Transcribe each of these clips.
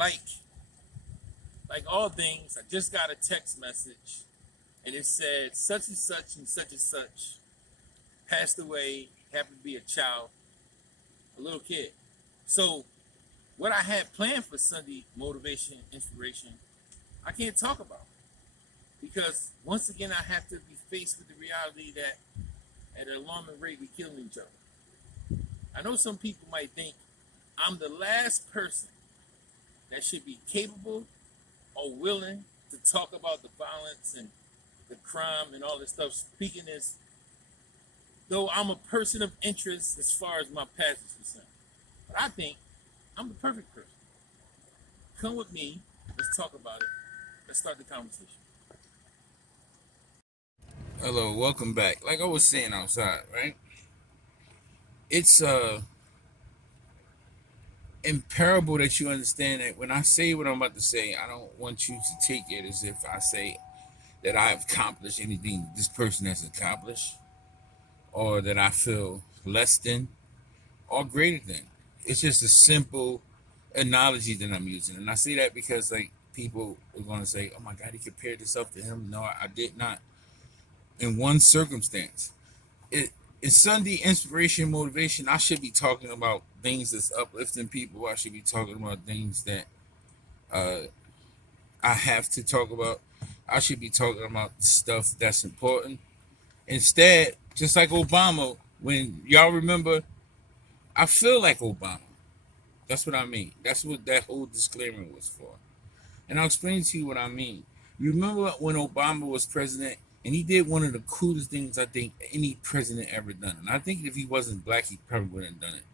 like like all things, I just got a text message and it said such and such passed away, happened to be a child, a little kid. So what I had planned for Sunday motivation, inspiration, I can't talk about because once again I have to be faced with the reality that at an alarming rate we're killing each other. I know some people might think I'm the last person that should be capable or willing to talk about the violence and the crime and all this stuff, speaking as though I'm a person of interest as far as my past is concerned. But I think I'm the perfect person. Come with me, let's talk about it. Let's start the conversation. Hello, welcome back. Like I was saying outside, right? It's imperable that you understand that when I say what I'm about to say, I don't want you to take it as if I say that I've accomplished anything this person has accomplished, or that I feel less than or greater than. It's just a simple analogy that I'm using. And I say that because like people are gonna say, oh my God, he compared himself to him. No, I did not. In one circumstance. It it's Sunday inspiration, motivation. I should be talking about things that's uplifting people. I should be talking about things that uh, I have to talk about. I should be talking about stuff that's important. Instead, just like Obama, when y'all remember, I feel like Obama. That's what I mean. That's what that whole disclaimer was for. And I'll explain to you what I mean. You remember when Obama was president and he did one of the coolest things I think any president ever done. And I think if he wasn't black, he probably wouldn't have done it.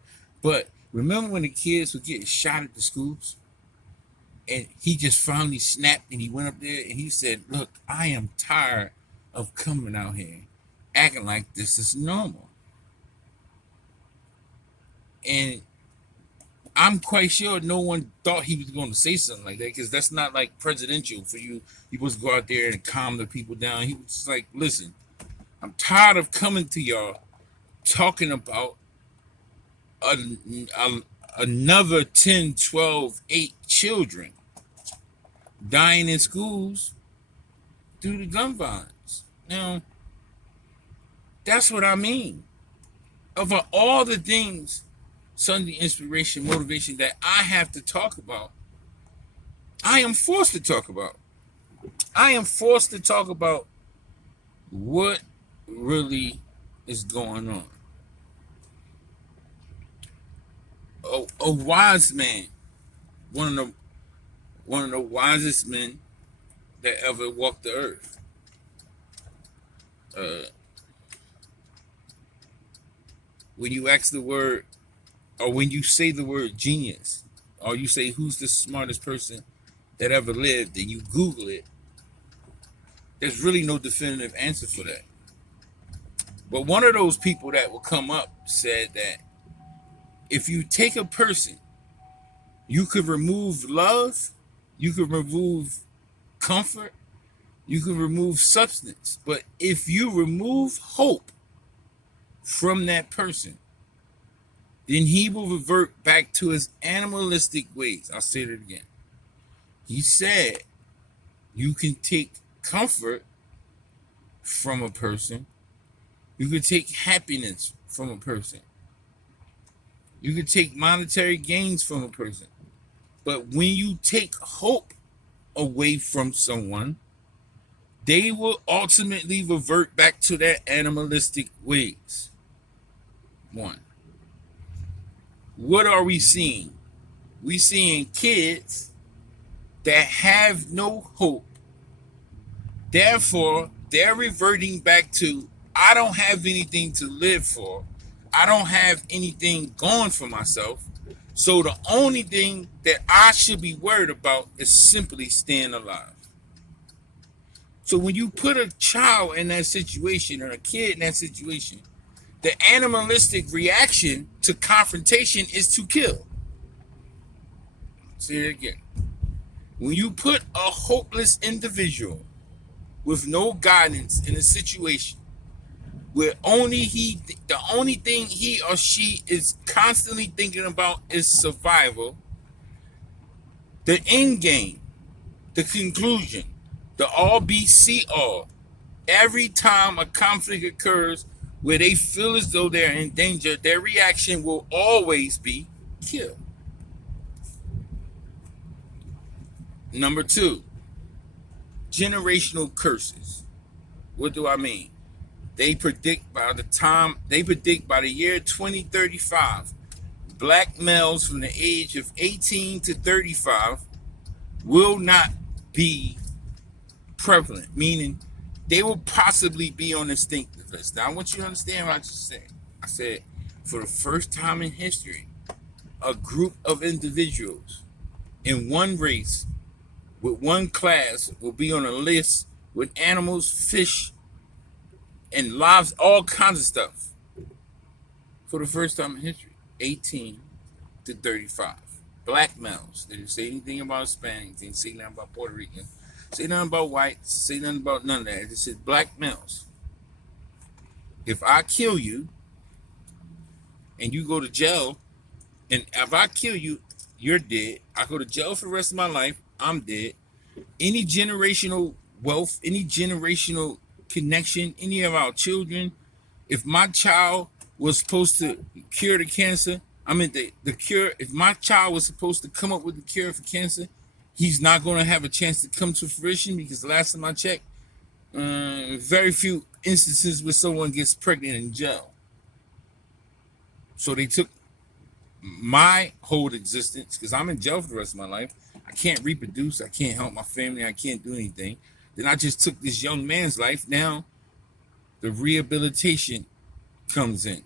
But remember when the kids were getting shot at the schools? And he just finally snapped and he went up there and he said, look, I am tired of coming out here acting like this is normal. And I'm quite sure no one thought he was going to say something like that because that's not like presidential for you. He was go out there and calm the people down. He was just like, listen, I'm tired of coming to y'all talking about a, a, another 10, 12, 8 children dying in schools due to gun violence. Now, that's what I mean. Of all the things, Sunday inspiration, motivation that I have to talk about, I am forced to talk about. I am forced to talk about what really is going on. A wise man, one of the one of the wisest men that ever walked the earth. Uh, when you ask the word, or when you say the word genius, or you say who's the smartest person that ever lived, and you Google it, there's really no definitive answer for that. But one of those people that will come up said that if you take a person, you could remove love, you could remove comfort, you can remove substance. But if you remove hope from that person, then he will revert back to his animalistic ways. I'll say it again. He said you can take comfort from a person, you can take happiness from a person, you can take monetary gains from a person. But when you take hope away from someone, they will ultimately revert back to their animalistic ways. One. What are we seeing? We seeing kids that have no hope. Therefore, they're reverting back to, I don't have anything to live for. I don't have anything going for myself. So the only thing that I should be worried about is simply staying alive. So when you put a child in that situation or a kid in that situation, the animalistic reaction to confrontation is to kill. Say it again. When you put a hopeless individual with no guidance in a situation where the only thing he or she is constantly thinking about is survival, the end game, the conclusion, the all be see all. Every time a conflict occurs where they feel as though they're in danger, their reaction will always be kill. Number two, generational curses. What do I mean? They predict by the year 2035, black males from the age of 18 to 35 will not be prevalent, meaning they will possibly be on the extinct list. Now, I want you to understand what I just said. I said, for the first time in history, a group of individuals in one race with one class will be on a list with animals, fish, and lives, all kinds of stuff. For the first time in history, 18 to 35. Black males. They didn't say anything about Hispanics. They didn't say nothing about Puerto Rican. Say nothing about whites. Say nothing about none of that. They said black males. If I kill you and you go to jail, and if I kill you, you're dead. I go to jail for the rest of my life, I'm dead. Any generational wealth, any generational connection, any of our children, if my child was supposed to cure the cancer, the cure, if my child was supposed to come up with the cure for cancer, he's not going to have a chance to come to fruition, because the last time I checked, very few instances where someone gets pregnant in jail. So they took my whole existence, because I'm in jail for the rest of my life. I can't reproduce. I can't help my family. I can't do anything. Then I just took this young man's life. Now the rehabilitation comes in.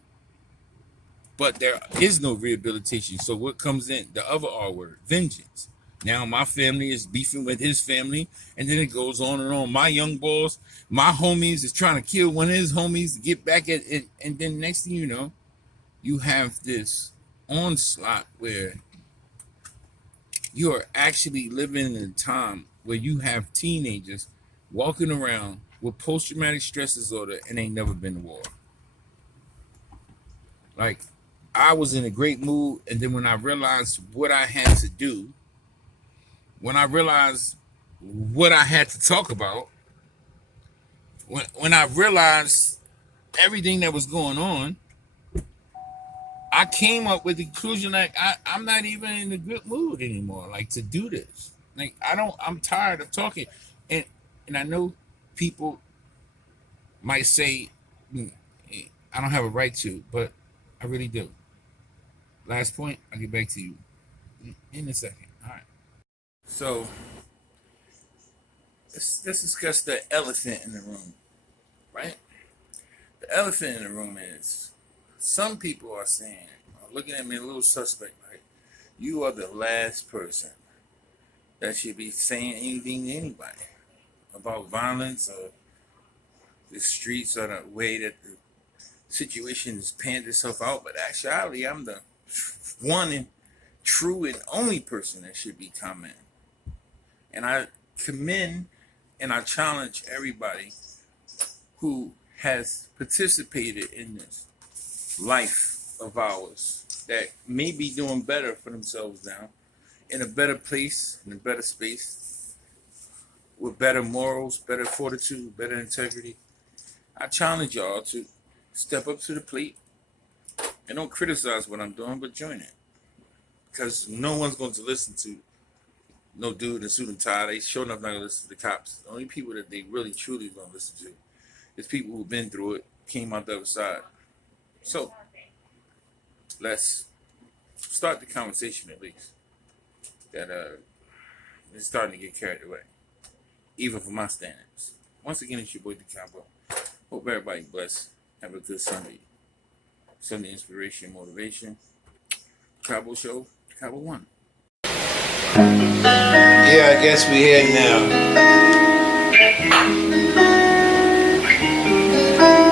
But there is no rehabilitation. So what comes in? The other R word, vengeance. Now my family is beefing with his family, and then it goes on and on. My young boss, my homies is trying to kill one of his homies to get back at it. And then next thing you know, you have this onslaught where you are actually living in a time where you have teenagers walking around with post-traumatic stress disorder and ain't never been to war. Like, I was in a great mood, and then when I realized what I had to do, when I realized what I had to talk about, when I realized everything that was going on, I came up with the conclusion, like, I'm not even in a good mood anymore, like, to do this. Like, I'm tired of talking. And I know people might say, I don't have a right to, but I really do. Last point, I'll get back to you in a second. All right. So, let's discuss the elephant in the room, right? The elephant in the room is, some people are saying, looking at me a little suspect, like, you are the last person that should be saying anything to anybody about violence or the streets or the way that the situation has panned itself out. But actually, I'm the one and true and only person that should be commenting. And I commend and I challenge everybody who has participated in this life of ours that may be doing better for themselves now, in a better place, in a better space, with better morals, better fortitude, better integrity. I challenge y'all to step up to the plate and don't criticize what I'm doing, but join it. Because no one's going to listen to no dude in suit and tie. They sure enough not going to listen to the cops. The only people that they really truly going to listen to is people who've been through it, came out the other side. So let's start the conversation, at least, that it's starting to get carried away, even for my standards. Once again, it's your boy Decopbo. Hope everybody blessed. Have a good Sunday. Sunday inspiration, motivation. Decopbo Show, Decopbo 1. Yeah, I guess we're here now.